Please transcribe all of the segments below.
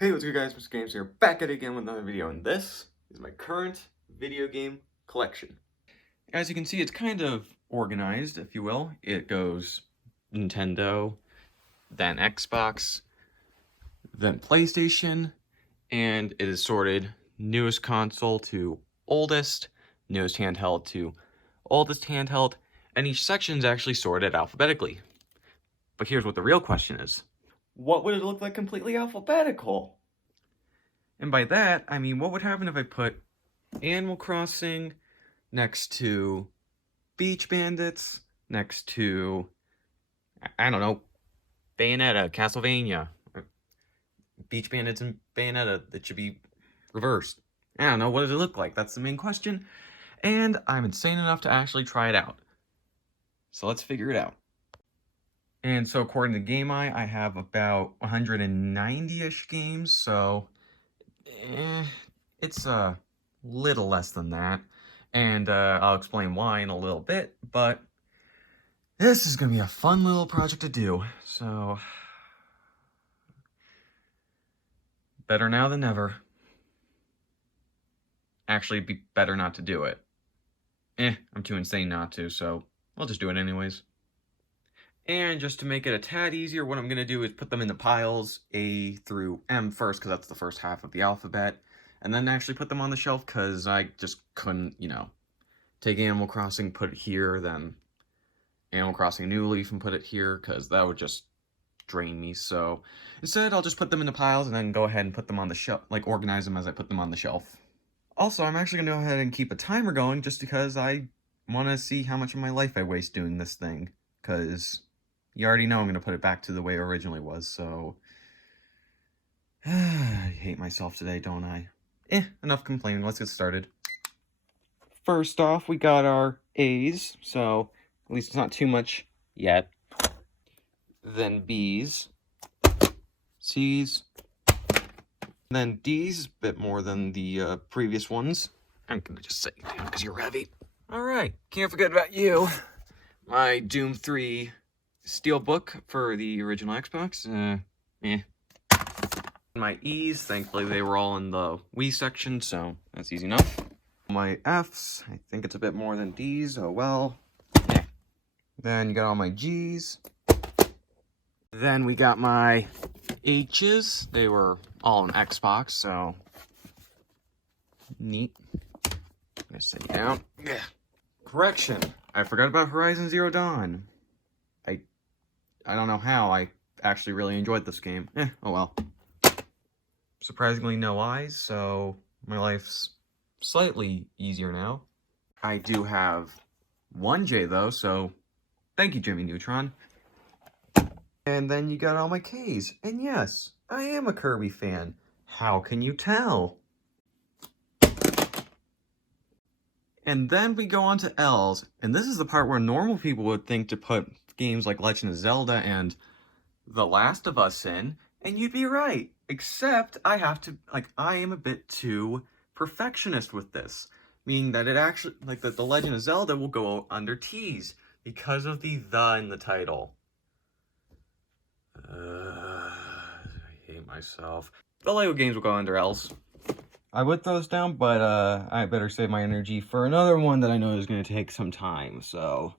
Hey, what's good guys, Mr. Games here, back at it again with another video, and this is my current video game collection. As you can see, it's kind of organized, if you will. It goes Nintendo, then Xbox, then PlayStation, and it is sorted newest console to oldest, newest handheld to oldest handheld, and each section is actually sorted alphabetically. But here's what the real question is. What would it look like completely alphabetical? And by that, I mean, what would happen if I put Animal Crossing next to Beach Bandits, next to, I don't know, Bayonetta, Castlevania, Beach Bandits and Bayonetta, that should be reversed. I don't know, what does it look like? That's the main question. And I'm insane enough to actually try it out. So let's figure it out. And so according to GameEye, I have about 190-ish games, so it's a little less than that. And I'll explain why in a little bit, but this is going to be a fun little project to do, so better now than never. Actually, it'd be better not to do it. I'm too insane not to, so I'll just do it anyways. And just to make it a tad easier, what I'm going to do is put them in the piles A through M first, because that's the first half of the alphabet. And then actually put them on the shelf, because I just couldn't, take Animal Crossing, put it here, then Animal Crossing New Leaf and put it here, because that would just drain me. So instead, I'll just put them in the piles and then go ahead and put them on the shelf, organize them as I put them on the shelf. Also, I'm actually going to go ahead and keep a timer going, just because I want to see how much of my life I waste doing this thing, because you already know I'm going to put it back to the way it originally was, so I hate myself today, don't I? Enough complaining, let's get started. First off, we got our A's, so at least it's not too much yet. Then B's, C's, then D's, a bit more than the previous ones. I'm going to just say down because you're heavy. Alright, can't forget about you. My Doom 3 Steelbook for the original Xbox, My E's, thankfully they were all in the Wii section, so that's easy enough. My F's, I think it's a bit more than D's, oh well. Then you got all my G's. Then we got my H's, they were all in Xbox, so neat. I'm gonna sit down. Correction, I forgot about Horizon Zero Dawn. I don't know how, I actually really enjoyed this game. Oh well. Surprisingly no eyes, so my life's slightly easier now. I do have one J though, so thank you, Jimmy Neutron. And then you got all my Ks. And yes, I am a Kirby fan. How can you tell? And then we go on to L's, and this is the part where normal people would think to put games like Legend of Zelda and The Last of Us in, and you'd be right. Except I have to, I am a bit too perfectionist with this. Meaning that it actually, that the Legend of Zelda will go under T's because of the in the title. I hate myself. The Lego games will go under L's. I would throw this down, but I better save my energy for another one that I know is going to take some time, so.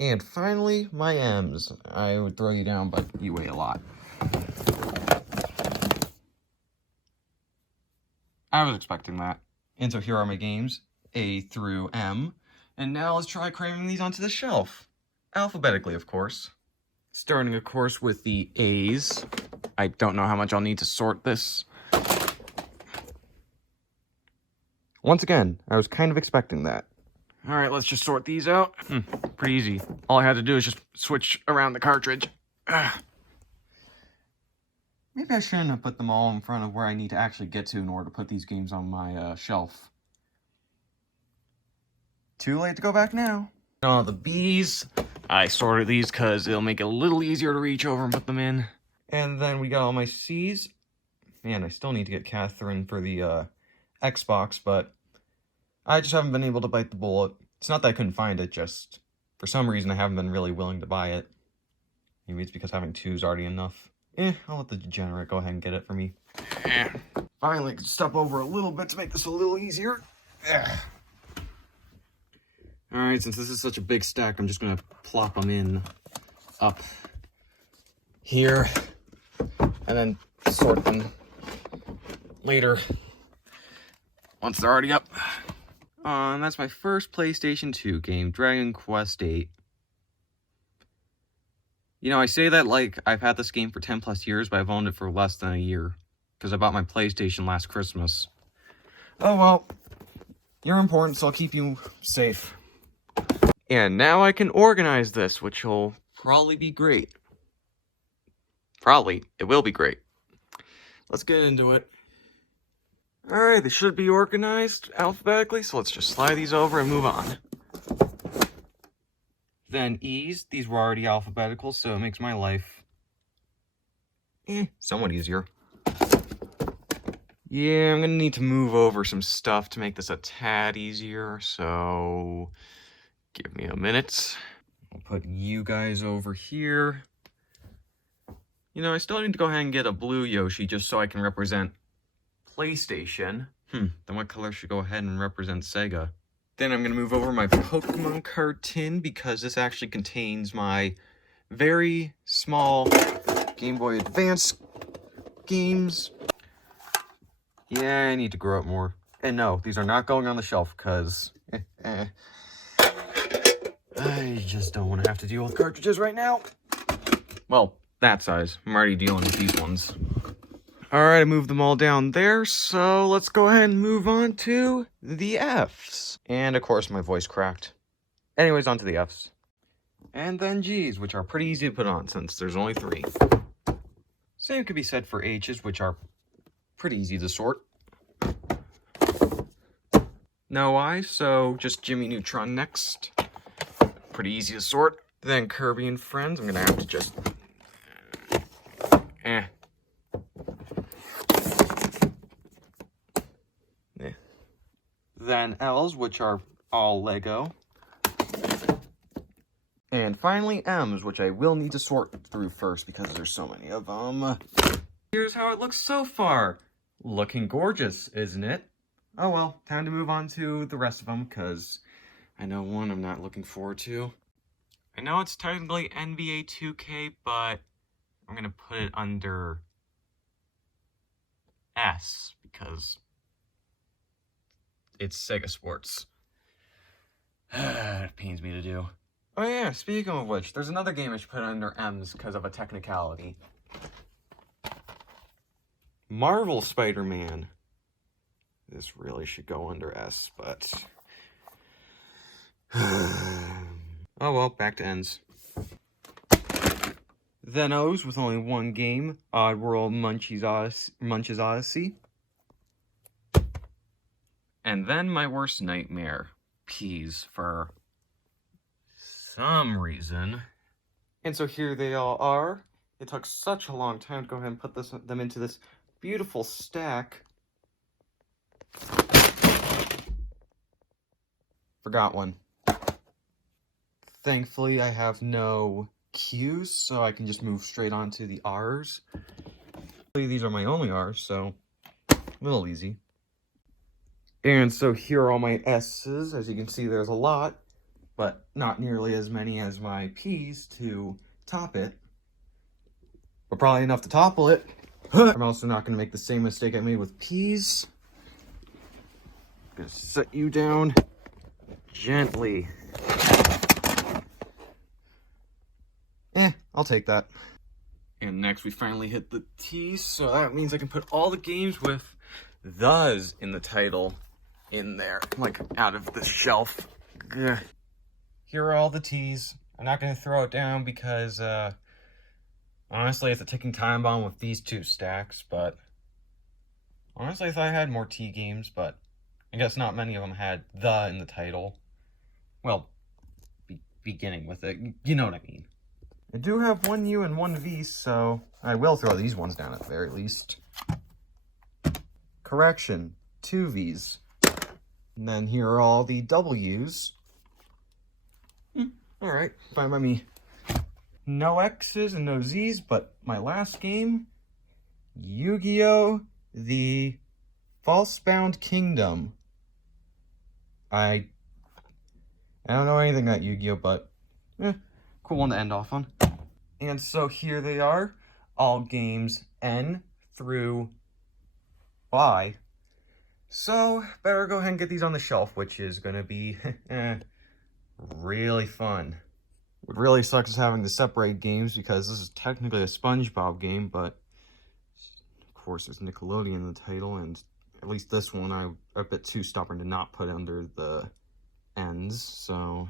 And finally, my M's. I would throw you down, but you weigh a lot. I was expecting that. And so here are my games, A through M. And now let's try cramming these onto the shelf. Alphabetically, of course. Starting, of course, with the A's. I don't know how much I'll need to sort this. Once again, I was kind of expecting that. Alright, let's just sort these out. Pretty easy. All I had to do is just switch around the cartridge. Maybe I shouldn't have put them all in front of where I need to actually get to in order to put these games on my shelf. Too late to go back now. All the B's. I sorted these because it'll make it a little easier to reach over and put them in. And then we got all my C's. Man, I still need to get Catherine for the Xbox, but I just haven't been able to bite the bullet. It's not that I couldn't find it, just for some reason I haven't been really willing to buy it. Maybe it's because having two is already enough. I'll let the degenerate go ahead and get it for me. Finally, I can step over a little bit to make this a little easier. Alright, since this is such a big stack, I'm just going to plop them in up here and then sort them later once they're already up. And that's my first PlayStation 2 game, Dragon Quest VIII. You know, I say that like I've had this game for 10 plus years, but I've owned it for less than a year because I bought my PlayStation last Christmas. Oh well, you're important, so I'll keep you safe. And now I can organize this, which will probably be great. Probably, it will be great. Let's get into it. Alright, they should be organized alphabetically, so let's just slide these over and move on. Then E's, these were already alphabetical, so it makes my life somewhat easier. Yeah, I'm gonna need to move over some stuff to make this a tad easier, so give me a minute. I'll put you guys over here. You know, I still need to go ahead and get a blue Yoshi just so I can represent PlayStation. Then what color should go ahead and represent Sega? Then I'm going to move over my Pokemon card tin because this actually contains my very small Game Boy Advance games. Yeah, I need to grow up more. And no, these are not going on the shelf because I just don't want to have to deal with cartridges right now. Well, that size. I'm already dealing with these ones. Alright, I moved them all down there, so let's go ahead and move on to the F's. And of course my voice cracked. Anyways, on to the F's. And then G's, which are pretty easy to put on since there's only 3. Same could be said for H's, which are pretty easy to sort. No I's, so just Jimmy Neutron next. Pretty easy to sort. Then Kirby and Friends, I'm gonna have to just... Then L's, which are all Lego. And finally M's, which I will need to sort through first because there's so many of them. Here's how it looks so far. Looking gorgeous, isn't it? Oh well, time to move on to the rest of them because I know one I'm not looking forward to. I know it's technically NBA 2K, but I'm going to put it under S because it's Sega Sports. It pains me to do. Oh yeah, speaking of which, there's another game I should put under M's because of a technicality. Marvel Spider-Man. This really should go under S, but... oh well, back to N's. Then O's with only one game, Oddworld Munch's Odyssey. And then my worst nightmare, P's, for some reason. And so here they all are. It took such a long time to go ahead and put them into this beautiful stack. Forgot one. Thankfully, I have no Q's, so I can just move straight on to the R's. These are my only R's, so a little easy. And so here are all my S's. As you can see, there's a lot, but not nearly as many as my P's to top it. But probably enough to topple it. I'm also not going to make the same mistake I made with P's. I'm going to set you down gently. I'll take that. And next we finally hit the T, so that means I can put all the games with "thes" in the title in there, like out of the shelf. Ugh. Here are all the T's. I'm not going to throw it down because, honestly, it's a ticking time bomb with these two stacks, but honestly, I thought I had more T games, but I guess not many of them had "the" in the title. Well, beginning with it, you know what I mean. I do have one U and one V, so I will throw these ones down at the very least. Correction, 2 V's. And then here are all the W's. Alright, fine by me. No X's and no Z's, but my last game, Yu-Gi-Oh! The False-Bound Kingdom. I don't know anything about Yu-Gi-Oh! But cool one to end off on. And so here they are, all games N through Y. So, better go ahead and get these on the shelf, which is going to be really fun. What really sucks is having to separate games, because this is technically a SpongeBob game, but of course there's Nickelodeon in the title, and at least this one I'm a bit too stubborn to not put under the ends, so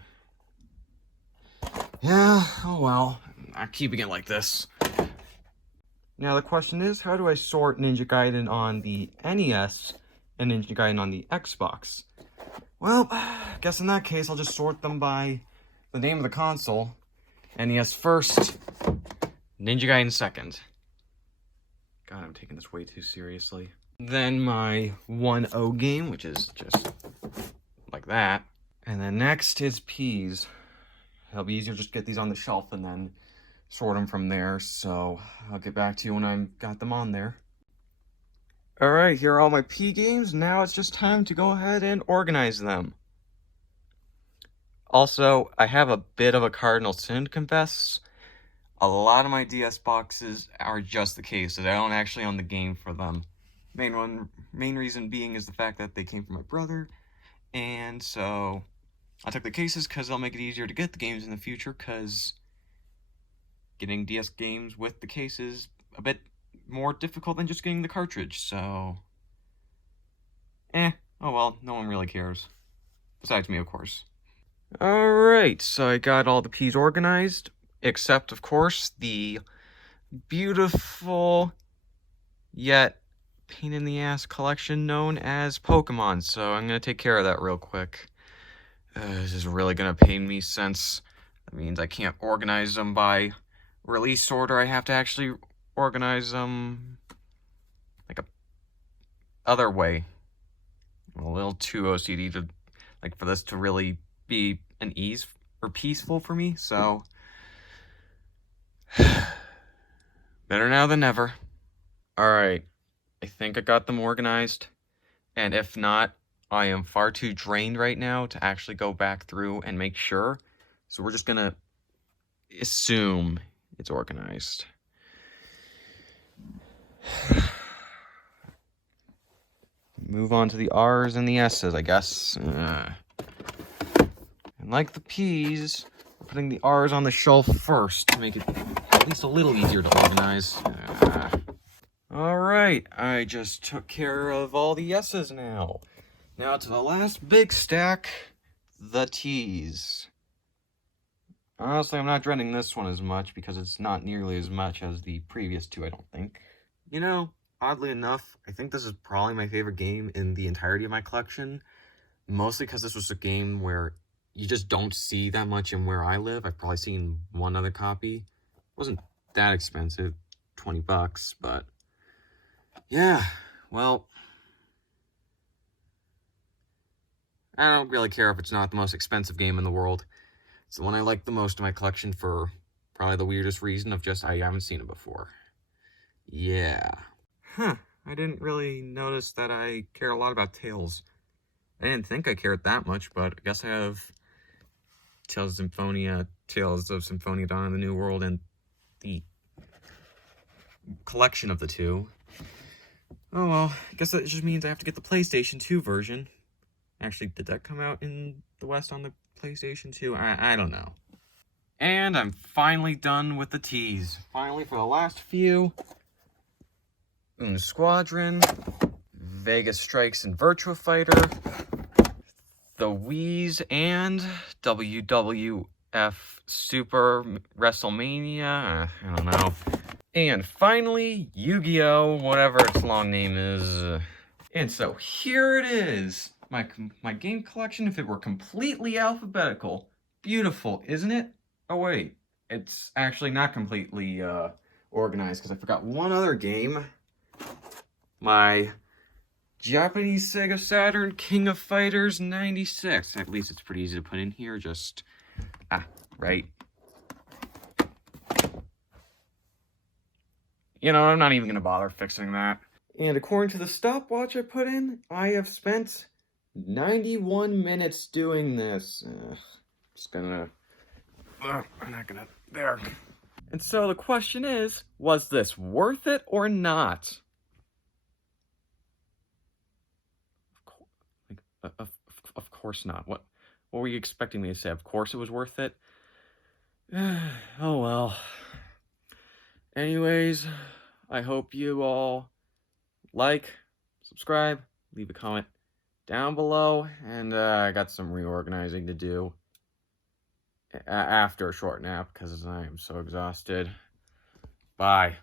yeah, oh well, I'm keeping it like this. Now the question is, how do I sort Ninja Gaiden on the NES and Ninja Gaiden on the Xbox? Well, I guess in that case I'll just sort them by the name of the console. NES first, Ninja Gaiden second. God, I'm taking this way too seriously. Then my 1-0 game, which is just like that. And then next is P's. It'll be easier just to get these on the shelf and then sort them from there. So I'll get back to you when I've got them on there. Alright, here are all my P games. Now it's just time to go ahead and organize them. Also, I have a bit of a cardinal sin to confess. A lot of my DS boxes are just the cases. I don't actually own the game for them. Main reason being is the fact that they came from my brother, and so I took the cases because they'll make it easier to get the games in the future, because getting DS games with the case is a bit more difficult than just getting the cartridge, so oh well, no one really cares. Besides me, of course. Alright, so I got all the P's organized, except, of course, the beautiful yet pain-in-the-ass collection known as Pokemon, so I'm going to take care of that real quick. This is really going to pain me, since that means I can't organize them by release order. I have to actually organize them like a other way. I'm a little too OCD to, like, for this to really be an ease or peaceful for me, so better now than never. Alright, I think I got them organized, and if not, I am far too drained right now to actually go back through and make sure, so we're just gonna assume it's organized. Move on to the R's and the S's, I guess. And like the P's, we're putting the R's on the shelf first to make it at least a little easier to organize. Alright, I just took care of all the S's now. Now to the last big stack, the T's. Honestly, I'm not dreading this one as much, because it's not nearly as much as the previous two, I don't think. You know, oddly enough, I think this is probably my favorite game in the entirety of my collection. Mostly because this was a game where you just don't see that much in where I live. I've probably seen one other copy. It wasn't that expensive, 20 bucks, but yeah, well, I don't really care if it's not the most expensive game in the world. It's the one I like the most in my collection for probably the weirdest reason of just I haven't seen it before. Yeah. Huh, I didn't really notice that I care a lot about Tales. I didn't think I cared that much, but I guess I have Tales of Symphonia Dawn of the New World, and the collection of the two. Oh well, I guess that just means I have to get the PlayStation 2 version. Actually, did that come out in the West on the PlayStation 2? I don't know. And I'm finally done with the T's. Finally, for the last few, Squadron, Vegas Strikes and Virtua Fighter, the Wii's, and WWF Super WrestleMania, I don't know. And finally, Yu-Gi-Oh! Whatever its long name is. And so here it is. My game collection, if it were completely alphabetical. Beautiful, isn't it? Oh wait, it's actually not completely organized, because I forgot one other game. My Japanese Sega Saturn King of Fighters 96. At least it's pretty easy to put in here, just, right You know, I'm not even going to bother fixing that. And according to the stopwatch I put in, I have spent 91 minutes doing this. Just gonna... I'm not gonna... There. And so the question is, was this worth it or not? Of course not. What were you expecting me to say? Of course it was worth it? Oh well. Anyways, I hope you all like, subscribe, leave a comment down below, and I got some reorganizing to do after a short nap because I am so exhausted. Bye.